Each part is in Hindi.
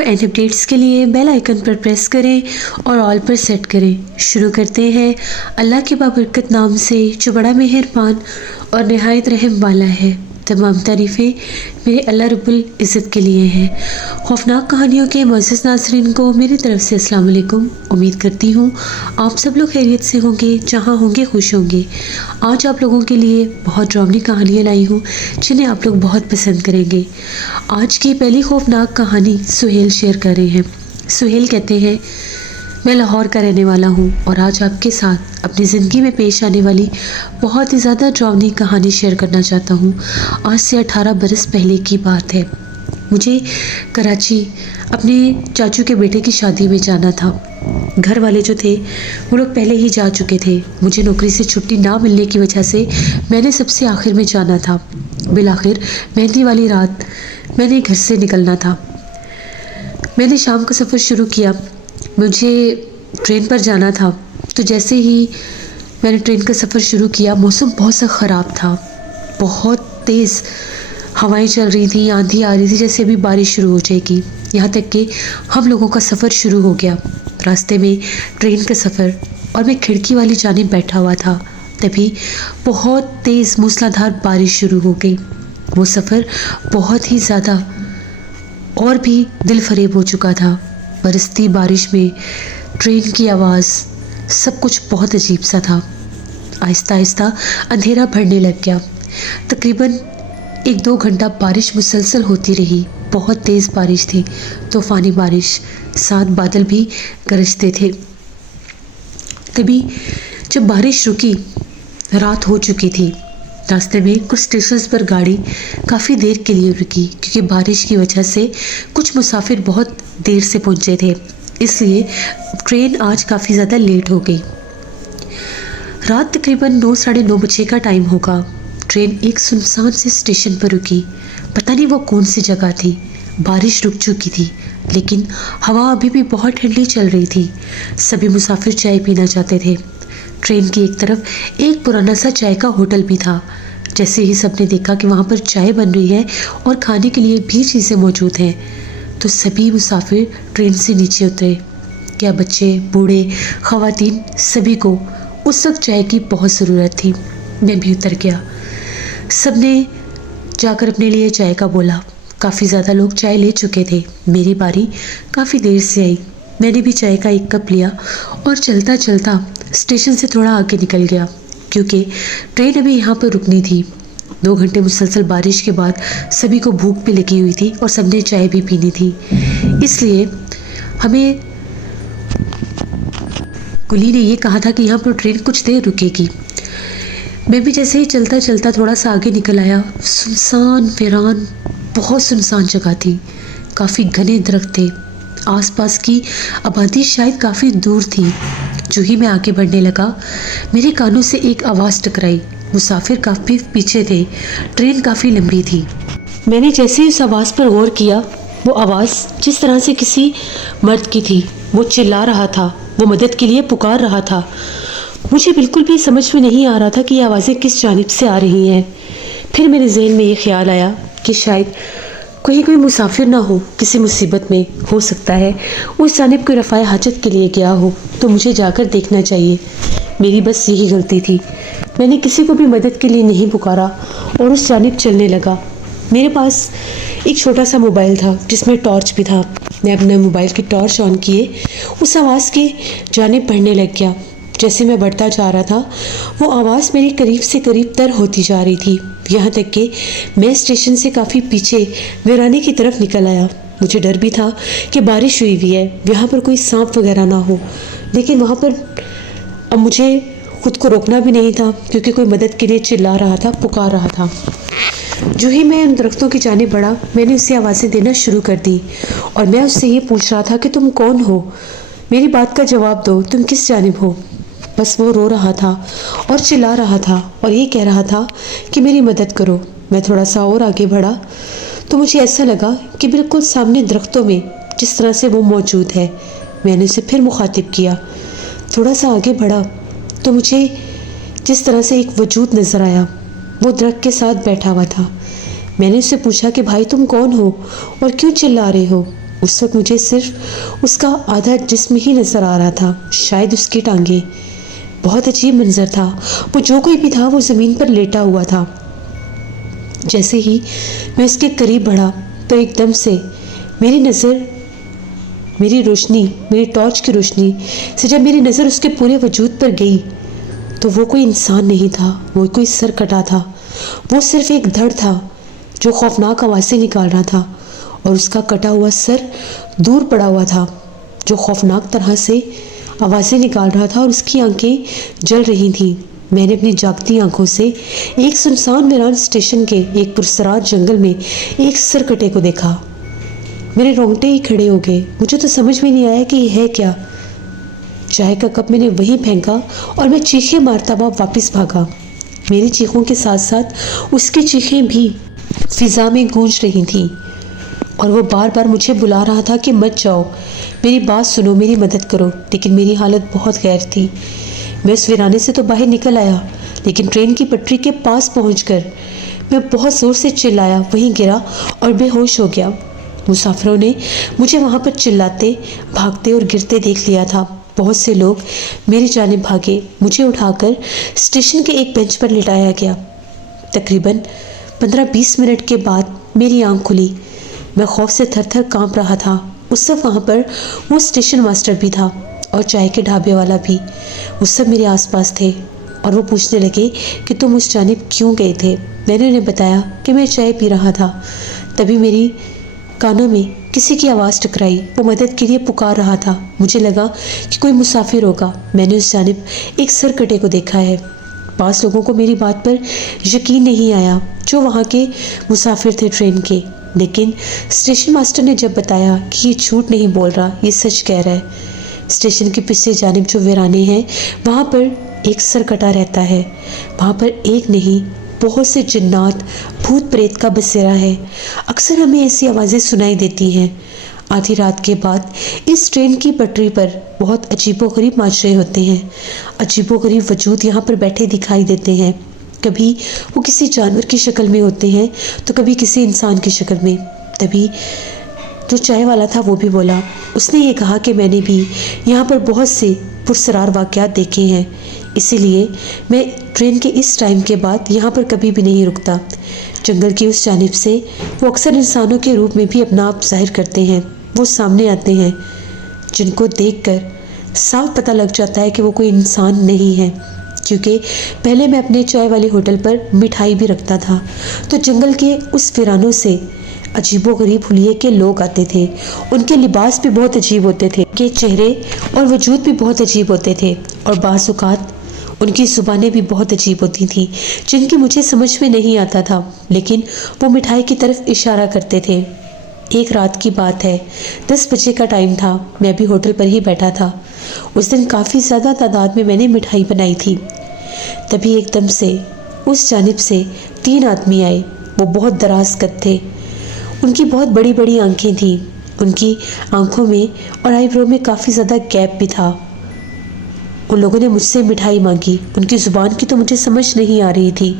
एंड अपडेट्स के लिए बेल आइकन पर प्रेस करें और ऑल पर सेट करें। शुरू करते हैं अल्लाह के बाबरकत नाम से जो बड़ा मेहरबान और नहायत रहम वाला है। तमाम तारीफ़ें मेरे अल्लाह रब्बुल इज़्ज़त के लिए हैं। खौफनाक कहानियों के मुअज़्ज़ज़ नाज़रीन को मेरी तरफ से अस्सलाम वालेकुम। उम्मीद करती हूँ आप सब लोग खैरियत से होंगे, जहाँ होंगे खुश होंगे। आज आप लोगों के लिए बहुत डरावनी कहानियाँ लाई हूँ जिन्हें आप लोग बहुत पसंद करेंगे। आज की पहली खौफनाक कहानी सुहेल शेयर कर रहे हैं। सुहेल कहते हैं, मैं लाहौर का रहने वाला हूँ और आज आपके साथ अपनी ज़िंदगी में पेश आने वाली बहुत ही ज़्यादा डरावनी कहानी शेयर करना चाहता हूँ। आज से 18 बरस पहले की बात है। मुझे कराची अपने चाचू के बेटे की शादी में जाना था। घर वाले जो थे वो लोग पहले ही जा चुके थे। मुझे नौकरी से छुट्टी ना मिलने की वजह से मैंने सबसे आखिर में जाना था। बिलाखिर मेहंदी वाली रात मैंने घर से निकलना था। मैंने शाम का सफ़र शुरू किया। मुझे ट्रेन पर जाना था, तो जैसे ही मैंने ट्रेन का सफ़र शुरू किया मौसम बहुत सा ख़राब था। बहुत तेज़ हवाएं चल रही थी, आंधी आ रही थी, जैसे अभी बारिश शुरू हो जाएगी। यहाँ तक कि हम लोगों का सफ़र शुरू हो गया। रास्ते में ट्रेन का सफ़र और मैं खिड़की वाली जानिब बैठा हुआ था। तभी बहुत तेज़ मूसलाधार बारिश शुरू हो गई। वो सफ़र बहुत ही ज़्यादा और भी दिल फरेब हो चुका था। बरसती बारिश में ट्रेन की आवाज़, सब कुछ बहुत अजीब सा था। आहिस्ता आहिस्ता अंधेरा बढ़ने लग गया। तकरीबन 1-2 घंटा बारिश मुसलसल होती रही। बहुत तेज़ बारिश थी, तूफ़ानी बारिश, साथ बादल भी गरजते थे। तभी जब बारिश रुकी, रात हो चुकी थी। रास्ते में कुछ स्टेशन पर गाड़ी काफ़ी देर के लिए रुकी क्योंकि बारिश की वजह से कुछ मुसाफिर बहुत देर से पहुंचे थे, इसलिए ट्रेन आज काफ़ी ज़्यादा लेट हो गई। रात तकरीबन 9-9:30 बजे का टाइम होगा। ट्रेन एक सुनसान से स्टेशन पर रुकी। पता नहीं वो कौन सी जगह थी। बारिश रुक चुकी थी लेकिन हवा अभी भी बहुत ठंडी चल रही थी। सभी मुसाफिर चाय पीना चाहते थे। ट्रेन की एक तरफ एक पुराना सा चाय का होटल भी था। जैसे ही सबने देखा कि वहाँ पर चाय बन रही है और खाने के लिए भी चीज़ें मौजूद हैं, तो सभी मुसाफिर ट्रेन से नीचे उतरे। क्या बच्चे, बूढ़े, ख़वातीन, सभी को उस वक्त चाय की बहुत ज़रूरत थी। मैं भी उतर गया। सबने जाकर अपने लिए चाय का बोला। काफ़ी ज़्यादा लोग चाय ले चुके थे। मेरी बारी काफ़ी देर से आई। मैंने भी चाय का एक कप लिया और चलता चलता स्टेशन से थोड़ा आगे निकल गया क्योंकि ट्रेन अभी यहाँ पर रुकनी थी। 2 घंटे मुसलसल बारिश के बाद सभी को भूख भी लगी हुई थी और सबने चाय भी पीनी थी, इसलिए हमें कुली ने ये कहा था कि यहाँ पर ट्रेन कुछ देर रुकेगी। मैं भी जैसे ही चलता चलता थोड़ा सा आगे निकल आया। सुनसान वीरान, बहुत सुनसान जगह थी। काफ़ी घने दरख्त थे। आसपास की आबादी शायद काफ़ी दूर थी। जो ही मैं आगे बढ़ने लगा, मेरे कानों से एक आवाज़ टकराई। मुसाफिर काफ़ी पीछे थे। ट्रेन काफ़ी लंबी थी। मैंने जैसे ही उस आवाज़ पर गौर किया, वो आवाज़ जिस तरह से किसी मर्द की थी। वो चिल्ला रहा था, वो मदद के लिए पुकार रहा था। मुझे बिल्कुल भी समझ में नहीं आ रहा था कि ये आवाज़ें किस जानिब से आ रही हैं। फिर मेरे जहन में ये ख्याल आया कि शायद कहीं कोई मुसाफिर ना हो, किसी मुसीबत में हो सकता है उस जानिब कोई रफ़ाए हाजत के लिए गया हो, तो मुझे जाकर देखना चाहिए। मेरी बस यही गलती थी। मैंने किसी को भी मदद के लिए नहीं पुकारा और उस जानिब चलने लगा। मेरे पास एक छोटा सा मोबाइल था जिसमें टॉर्च भी था। मैं अपने मोबाइल की टॉर्च ऑन किए उस आवाज़ की जानिब बढ़ने लग गया। जैसे मैं बढ़ता जा रहा था, वो आवाज़ मेरे करीब से करीब तर होती जा रही थी, यहाँ तक कि मैं स्टेशन से काफ़ी पीछे वीराने की तरफ निकल आया। मुझे डर भी था कि बारिश हुई हुई है, यहाँ पर कोई सांप वगैरह ना हो, लेकिन वहाँ पर अब मुझे खुद को रोकना भी नहीं था क्योंकि कोई मदद के लिए चिल्ला रहा था, पुकार रहा था। जो ही मैं उन दरख्तों की जानिब बढ़ा, मैंने उसे आवाज़ें देना शुरू कर दी और मैं उससे ये पूछ रहा था कि तुम कौन हो, मेरी बात का जवाब दो, तुम किस जानिब हो। बस वो रो रहा था और चिल्ला रहा था और ये कह रहा था कि मेरी मदद करो। मैं थोड़ा सा और आगे बढ़ा तो मुझे ऐसा लगा कि बिल्कुल सामने दरख्तों में जिस तरह से वो मौजूद है। मैंने उसे फिर मुखातिब किया। थोड़ा सा आगे बढ़ा तो मुझे जिस तरह से एक वजूद नज़र आया, वो दरख्त के साथ बैठा हुआ था। मैंने उससे पूछा कि भाई तुम कौन हो और क्यों चिल्ला रहे हो। उस वक्त मुझे सिर्फ उसका आधा जिस्म ही नज़र आ रहा था, शायद उसकी टांगे। बहुत अजीब मंजर था। वो जो कोई भी था वो ज़मीन पर लेटा हुआ था। जैसे ही मैं उसके करीब बढ़ा तो एकदम से मेरी नज़र, मेरी टॉर्च की रोशनी से जब मेरी नज़र उसके पूरे वजूद पर गई तो वो कोई इंसान नहीं था, वो कोई सर कटा था। वो सिर्फ एक धड़ था जो खौफनाक आवाज़ें निकाल रहा था, और उसका कटा हुआ सर दूर पड़ा हुआ था जो खौफनाक तरह से आवाज़ें निकाल रहा था, और उसकी आंखें जल रही थीं। मैंने अपनी जागती आंखों से एक सुनसान वीरान स्टेशन के एक पुरसरार जंगल में एक सरकटे को देखा। मेरे रोंगटे ही खड़े हो गए। मुझे तो समझ में नहीं आया कि यह है क्या। चाय का कप मैंने वहीं फेंका और मैं चीखें मारता हुआ वापस भागा। मेरी चीखों के साथ साथ उसकी चीखें भी फिजा में गूंज रही थीं, और वो बार बार मुझे बुला रहा था कि मत जाओ, मेरी बात सुनो, मेरी मदद करो। लेकिन मेरी हालत बहुत गैर थी। मैं उस वीराने से तो बाहर निकल आया, लेकिन ट्रेन की पटरी के पास पहुंचकर मैं बहुत ज़ोर से चिल्लाया, वहीं गिरा और बेहोश हो गया। मुसाफिरों ने मुझे वहाँ पर चिल्लाते, भागते और गिरते देख लिया था। बहुत से लोग मेरी जानिब भागे। मुझे उठाकर स्टेशन के एक बेंच पर लिटाया गया। तकरीबन 15-20 मिनट के बाद मेरी आंख खुली। मैं खौफ से थर-थर कांप रहा था। उस वक्त वहाँ पर वो स्टेशन मास्टर भी था और चाय के ढाबे वाला भी। वो सब मेरे आसपास थे और वो पूछने लगे कि तुम उस जानिब क्यों गए थे। मैंने उन्हें बताया कि मैं चाय पी रहा था। तभी मेरी कानों में किसी की आवाज़ टकराई। वो मदद के लिए पुकार रहा था। मुझे लगा कि कोई मुसाफिर होगा। मैंने उस जानिब एक सरकटे को देखा है। 5 लोगों को मेरी बात पर यकीन नहीं आया जो वहाँ के मुसाफिर थे ट्रेन के। लेकिन स्टेशन मास्टर ने जब बताया कि ये झूठ नहीं बोल रहा, ये सच कह रहा है। स्टेशन की पिछली जानिब जो वीराने हैं वहाँ पर एक सरकटा रहता है। वहाँ पर एक नहीं, बहुत से जिन्नात, भूत प्रेत का बसेरा है। अक्सर हमें ऐसी आवाज़ें सुनाई देती हैं। आधी रात के बाद इस ट्रेन की पटरी पर बहुत अजीबोगरीब माजरे होते हैं। अजीबोगरीब वजूद यहाँ पर बैठे दिखाई देते हैं। कभी वो किसी जानवर की शक्ल में होते हैं तो कभी किसी इंसान की शक्ल में। तभी जो चाय वाला था वो भी बोला। उसने ये कहा कि मैंने भी यहाँ पर बहुत से पुरसरार वाक़यात देखे हैं, इसीलिए मैं ट्रेन के इस टाइम के बाद यहाँ पर कभी भी नहीं रुकता। जंगल की उस जानिब से वो अक्सर इंसानों के रूप में भी अपना आप जाहिर करते हैं। वो सामने आते हैं जिनको देखकर साफ पता लग जाता है कि वो कोई इंसान नहीं है। क्योंकि पहले मैं अपने चाय वाले होटल पर मिठाई भी रखता था, तो जंगल के उस वीरानों से अजीबोगरीब हुलिये के लोग आते थे। उनके लिबास भी बहुत अजीब होते थे, उनके चेहरे और वजूद भी बहुत अजीब होते थे, और बाज़ औक़ात उनकी ज़ुबानें भी बहुत अजीब होती थीं जिनकी मुझे समझ में नहीं आता था, लेकिन वो मिठाई की तरफ इशारा करते थे। एक रात की बात है, 10 बजे का टाइम था। मैं भी होटल पर ही बैठा था। उस दिन काफ़ी ज़्यादा तादाद में मैंने मिठाई बनाई थी। तभी एकदम से उस जानिब से 3 आदमी आए। वो बहुत दराज कद थे। उनकी बहुत बड़ी बड़ी आंखें थीं। उनकी आंखों में और आईब्रो में काफ़ी ज़्यादा गैप भी था। उन लोगों ने मुझसे मिठाई मांगी। उनकी ज़ुबान की तो मुझे समझ नहीं आ रही थी।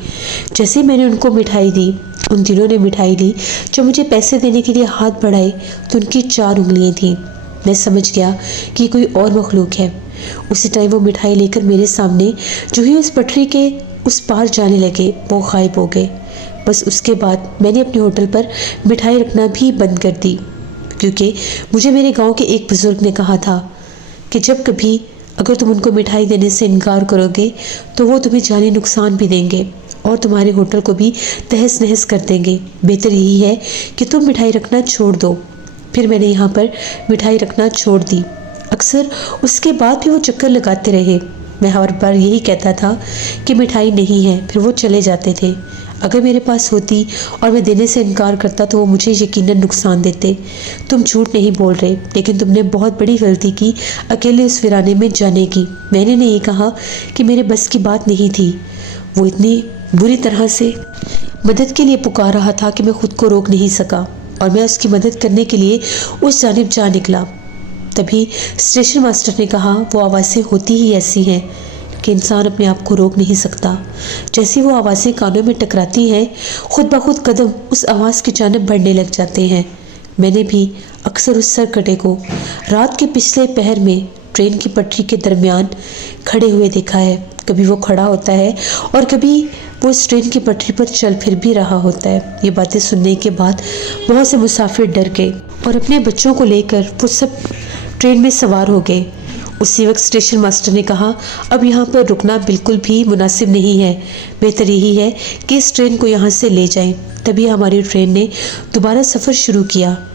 जैसे मैंने उनको मिठाई दी, उन तीनों ने मिठाई ली। जब मुझे पैसे देने के लिए हाथ बढ़ाए तो उनकी 4 उंगलियां थीं। मैं समझ गया कि कोई और मखलूक है। उसी टाइम वो मिठाई लेकर मेरे सामने जो ही उस पटरी के उस पार जाने लगे, वो गायब हो गए। बस उसके बाद मैंने अपने होटल पर मिठाई रखना भी बंद कर दी, क्योंकि मुझे मेरे गांव के एक बुज़ुर्ग ने कहा था कि जब कभी अगर तुम उनको मिठाई देने से इनकार करोगे तो वो तुम्हें जानी नुकसान भी देंगे और तुम्हारे होटल को भी तहस नहस कर देंगे। बेहतर यही है कि तुम मिठाई रखना छोड़ दो। फिर मैंने यहाँ पर मिठाई रखना छोड़ दी। अक्सर उसके बाद भी वो चक्कर लगाते रहे। मैं हर बार यही कहता था कि मिठाई नहीं है, फिर वो चले जाते थे। अगर मेरे पास होती और मैं देने से इनकार करता तो वो मुझे यकीनन नुकसान देते। तुम झूठ नहीं बोल रहे, लेकिन तुमने बहुत बड़ी गलती की अकेले उस वीराने में जाने की। मैंने नहीं कहा कि मेरे बस की बात नहीं थी। वो इतनी बुरी तरह से मदद के लिए पुकार रहा था कि मैं खुद को रोक नहीं सका और मैं उसकी मदद करने के लिए उस जानिब जा निकला। तभी स्टेशन मास्टर ने कहा, वो आवाज़ें होती ही ऐसी हैं कि इंसान अपने आप को रोक नहीं सकता। जैसी वो आवाज़ें कानों में टकराती हैं, खुद ब खुद कदम उस आवाज़ की जानिब बढ़ने लग जाते हैं। मैंने भी अक्सर उस सरकटे को रात के पिछले पहर में ट्रेन की पटरी के दरमियान खड़े हुए देखा है। कभी वो खड़ा होता है और कभी वो इस ट्रेन की पटरी पर चल फिर भी रहा होता है। ये बातें सुनने के बाद बहुत से मुसाफिर डर गए और अपने बच्चों को लेकर वो सब ट्रेन में सवार हो गए। उसी वक्त स्टेशन मास्टर ने कहा, अब यहाँ पर रुकना बिल्कुल भी मुनासिब नहीं है, बेहतर यही है कि इस ट्रेन को यहाँ से ले जाएं। तभी हमारी ट्रेन ने दोबारा सफ़र शुरू किया।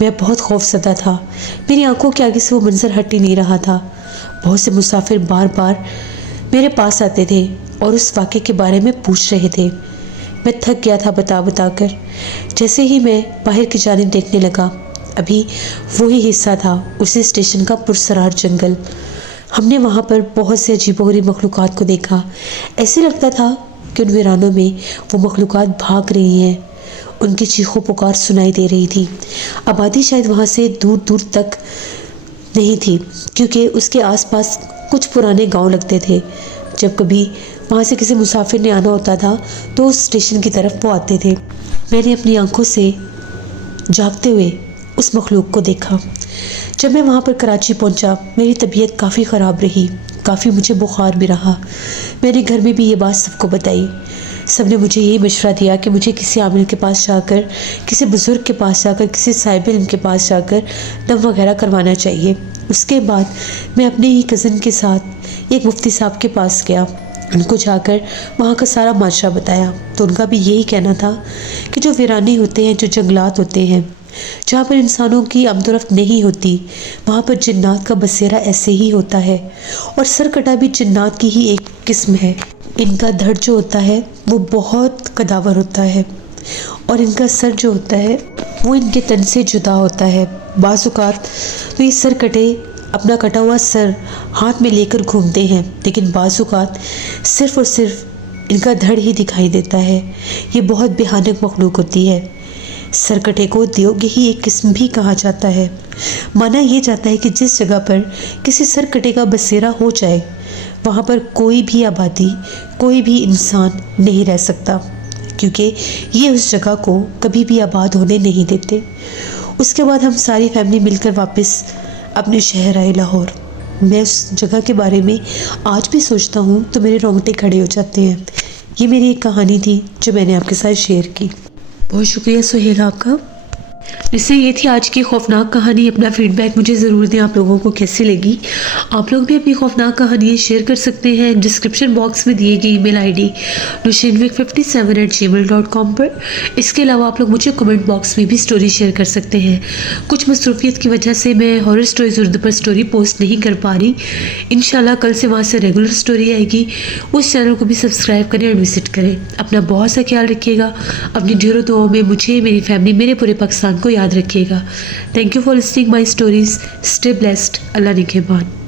मैं बहुत खौफजदा था, मेरी आंखों के आगे से वो मंजर हट ही नहीं रहा था। बहुत से मुसाफिर बार बार मेरे पास आते थे और उस वाक़े के बारे में पूछ रहे थे। मैं थक गया था बता कर। जैसे ही मैं बाहर की जानिब देखने लगा, अभी वही हिस्सा था उसी स्टेशन का पुरसरार जंगल। हमने वहाँ पर बहुत से अजीबोगरीब मखलूक़ात को देखा। ऐसे लगता था कि उन वीरानों में वो मखलूक़ात भाग रही हैं। उनकी चीखों पुकार सुनाई दे रही थी। आबादी शायद वहाँ से दूर दूर तक नहीं थी, क्योंकि उसके आसपास कुछ पुराने गांव लगते थे। जब कभी वहाँ से किसी मुसाफिर ने आना होता था तो उस स्टेशन की तरफ वो आते थे। मैंने अपनी आंखों से जागते हुए उस मखलूक को देखा। जब मैं वहाँ पर कराची पहुँचा, मेरी तबीयत काफ़ी ख़राब रही, काफ़ी मुझे बुखार भी रहा। मैंने घर में भी ये बात सबको बताई। सब ने मुझे यही मशवरा दिया कि मुझे किसी आमिल के पास जाकर, किसी बुज़ुर्ग के पास जाकर, किसी साहिब इल्म के पास जाकर दम वगैरह करवाना चाहिए। उसके बाद मैं अपने ही कज़न के साथ एक मुफ्ती साहब के पास गया। उनको जाकर वहाँ का सारा माशरा बताया तो उनका भी यही कहना था कि जो वीराने होते हैं, जो जंगलात होते हैं, जहाँ पर इंसानों की आमदोरफ्त नहीं होती, वहाँ पर जिन्नात का बसेरा ऐसे ही होता है। और सरकटा भी जिन्नात की ही एक किस्म है। इनका धड़ जो होता है वो बहुत कदावर होता है और इनका सर जो होता है वो इनके तन से जुदा होता है। बाज़ औक़ात तो ये सरकटे अपना कटा हुआ सर हाथ में लेकर घूमते हैं, लेकिन बाज़ औक़ात सिर्फ़ और सिर्फ इनका धड़ ही दिखाई देता है। ये बहुत भयानक मखलूक होती है। सरकटे को दियोगे ही एक किस्म भी कहा जाता है। माना यह जाता है कि जिस जगह पर किसी सरकटे का बसेरा हो जाए, वहाँ पर कोई भी आबादी, कोई भी इंसान नहीं रह सकता, क्योंकि ये उस जगह को कभी भी आबाद होने नहीं देते। उसके बाद हम सारी फैमिली मिलकर वापस अपने शहर आए लाहौर। मैं उस जगह के बारे में आज भी सोचता हूँ तो मेरे रोंगटे खड़े हो जाते हैं। ये मेरी एक कहानी थी जो मैंने आपके साथ शेयर की। बहुत शुक्रिया सुहेल आपका। इससे ये थी आज की खौफनाक कहानी। अपना फीडबैक मुझे ज़रूर दें, आप लोगों को कैसी लगी। आप लोग भी अपनी खौफनाक कहानियाँ शेयर कर सकते हैं डिस्क्रिप्शन बॉक्स में दिए गए ईमेल आईडी nushinvik57@gmail.com पर। इसके अलावा आप लोग मुझे कमेंट बॉक्स में भी स्टोरी शेयर कर सकते हैं। कुछ मसरूफियत की वजह से मैं हॉरर स्टोरीज उर्दू पर स्टोरी पोस्ट नहीं कर पा रही। इंशाल्लाह कल से वहाँ से रेगुलर स्टोरी आएगी। उस चैनल को भी सब्सक्राइब करें और विजिट करें। अपना बहुत सा ख्याल रखिएगा। अपनी ढेरों दुआओं में मुझे, मेरी फैमिली, मेरे पूरे पाकिस्तान को याद रखिएगा। Thank you for listening my stories. Stay blessed. Allah निगहबान।